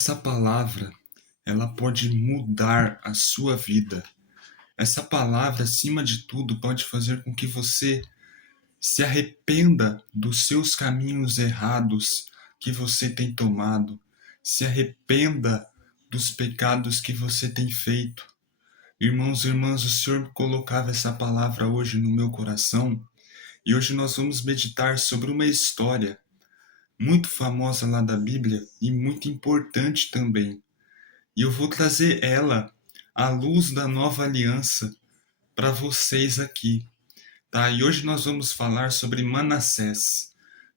Essa palavra, ela pode mudar a sua vida. Essa palavra, acima de tudo, pode fazer com que você se arrependa dos seus caminhos errados que você tem tomado. Se arrependa dos pecados que você tem feito. Irmãos e irmãs, o Senhor colocava essa palavra hoje no meu coração e hoje nós vamos meditar sobre uma história muito famosa lá da Bíblia e muito importante também. E eu vou trazer ela à luz da nova aliança para vocês aqui, tá? E hoje nós vamos falar sobre Manassés,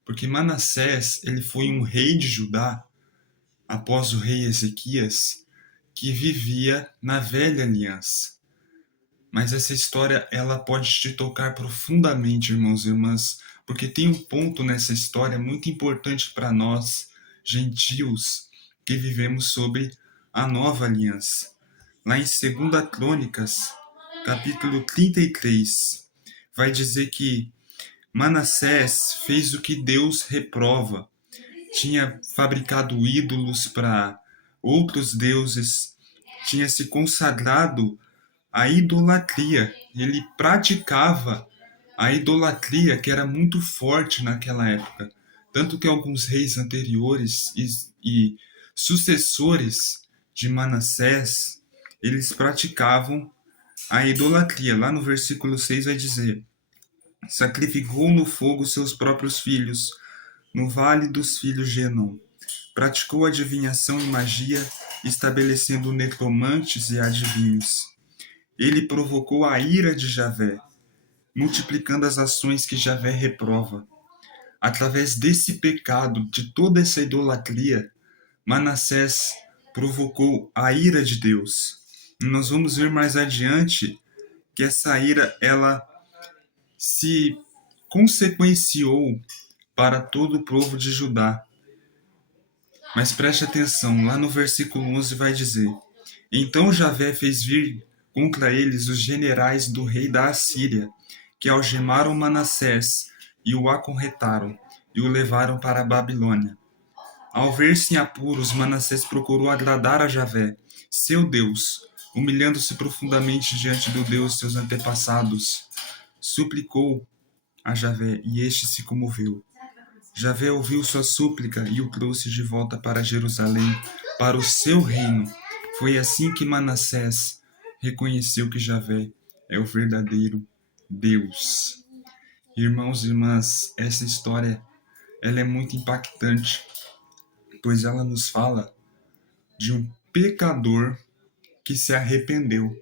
porque Manassés, ele foi um rei de Judá após o rei Ezequias, que vivia na velha aliança. Mas essa história, ela pode te tocar profundamente, irmãos e irmãs, porque tem um ponto nessa história muito importante para nós, gentios, que vivemos sobre a nova aliança. Lá em 2 Crônicas, capítulo 33, vai dizer que Manassés fez o que Deus reprova. Tinha fabricado ídolos para outros deuses, tinha se consagrado à idolatria. Ele praticava a idolatria, que era muito forte naquela época. Tanto que alguns reis anteriores e sucessores de Manassés, eles praticavam a idolatria. Lá no versículo 6 vai dizer: sacrificou no fogo seus próprios filhos, no vale dos filhos de Enom. Praticou adivinhação e magia, estabelecendo necromantes e adivinhos. Ele provocou a ira de Javé, multiplicando as ações que Javé reprova. Através desse pecado, de toda essa idolatria, Manassés provocou a ira de Deus. E nós vamos ver mais adiante que essa ira, ela se consequenciou para todo o povo de Judá. Mas preste atenção, lá no versículo 11 vai dizer: então Javé fez vir contra eles os generais do rei da Assíria, que algemaram Manassés e o acorrentaram, e o levaram para a Babilônia. Ao ver-se em apuros, Manassés procurou agradar a Javé, seu Deus, humilhando-se profundamente diante do Deus de seus antepassados. Suplicou a Javé, e este se comoveu. Javé ouviu sua súplica e o trouxe de volta para Jerusalém, para o seu reino. Foi assim que Manassés reconheceu que Javé é o verdadeiro Deus. Irmãos e irmãs, essa história, ela é muito impactante, pois ela nos fala de um pecador que se arrependeu.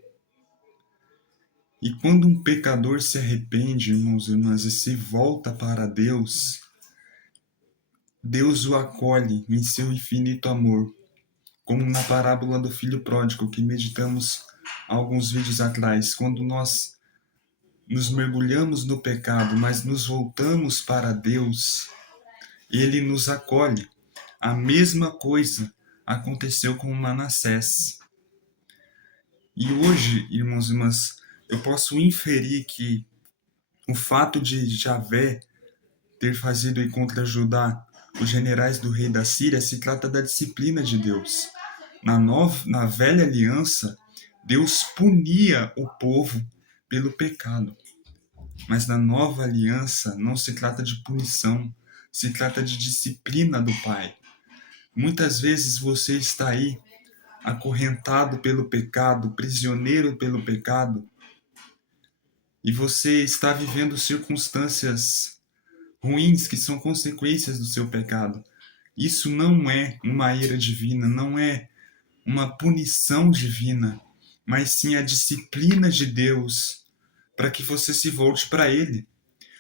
E quando um pecador se arrepende, irmãos e irmãs, e se volta para Deus, Deus o acolhe em seu infinito amor, como na parábola do filho pródigo que meditamos alguns vídeos atrás. Quando nós nos mergulhamos no pecado, mas nos voltamos para Deus, Ele nos acolhe. A mesma coisa aconteceu com Manassés. E hoje, irmãos e irmãs, eu posso inferir que o fato de Javé ter fazido ir contra Judá os generais do rei da Síria se trata da disciplina de Deus. Na velha aliança, Deus punia o povo pelo pecado. Mas na nova aliança não se trata de punição, se trata de disciplina do Pai. Muitas vezes você está aí acorrentado pelo pecado, prisioneiro pelo pecado, e você está vivendo circunstâncias ruins que são consequências do seu pecado. Isso não é uma ira divina, não é uma punição divina, mas sim a disciplina de Deus para que você se volte para Ele.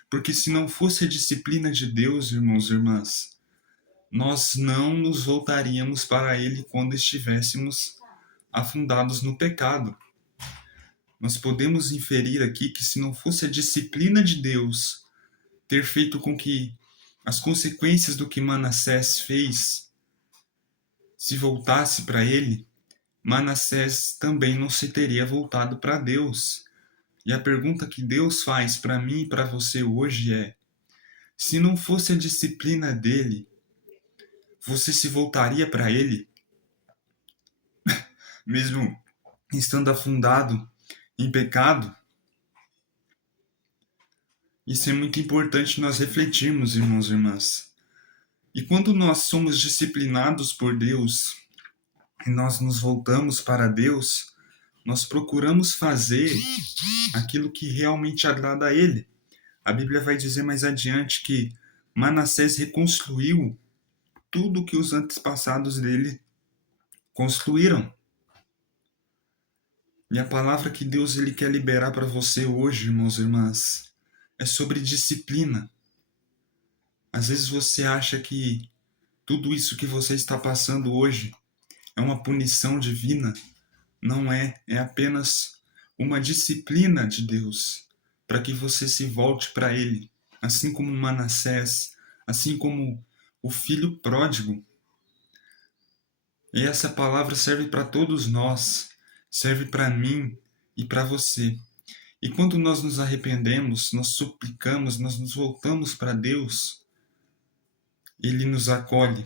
Porque se não fosse a disciplina de Deus, irmãos e irmãs, nós não nos voltaríamos para Ele quando estivéssemos afundados no pecado. Nós podemos inferir aqui que se não fosse a disciplina de Deus ter feito com que as consequências do que Manassés fez se voltasse para ele, Manassés também não se teria voltado para Deus. E a pergunta que Deus faz para mim e para você hoje é: se não fosse a disciplina dele, você se voltaria para ele? mesmo estando afundado em pecado. Isso é muito importante nós refletirmos, irmãos e irmãs. E quando nós somos disciplinados por Deus e nós nos voltamos para Deus, nós procuramos fazer aquilo que realmente agrada a Ele. A Bíblia vai dizer mais adiante que Manassés reconstruiu tudo que os antepassados dele construíram. E a palavra que Deus ele quer liberar para você hoje, irmãos e irmãs, é sobre disciplina. Às vezes você acha que tudo isso que você está passando hoje é uma punição divina. Não é, é apenas uma disciplina de Deus para que você se volte para Ele, assim como Manassés, assim como o filho pródigo. E essa palavra serve para todos nós, serve para mim e para você. E quando nós nos arrependemos, nós suplicamos, nós nos voltamos para Deus, Ele nos acolhe.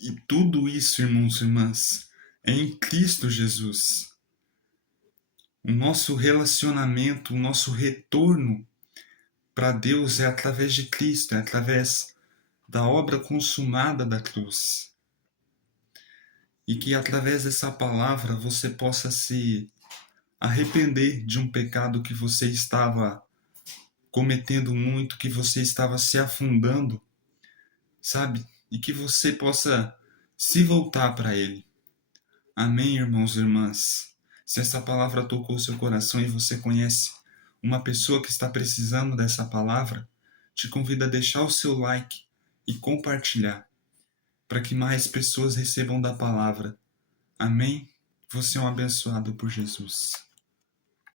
E tudo isso, irmãos e irmãs, é em Cristo Jesus. O nosso relacionamento, o nosso retorno para Deus é através de Cristo, é através da obra consumada da cruz. E que através dessa palavra você possa se arrepender de um pecado que você estava cometendo muito, que você estava se afundando, sabe? E que você possa se voltar para Ele. Amém, irmãos e irmãs? Se essa palavra tocou seu coração e você conhece uma pessoa que está precisando dessa palavra, te convido a deixar o seu like e compartilhar, para que mais pessoas recebam da palavra. Amém? Você é um abençoado por Jesus.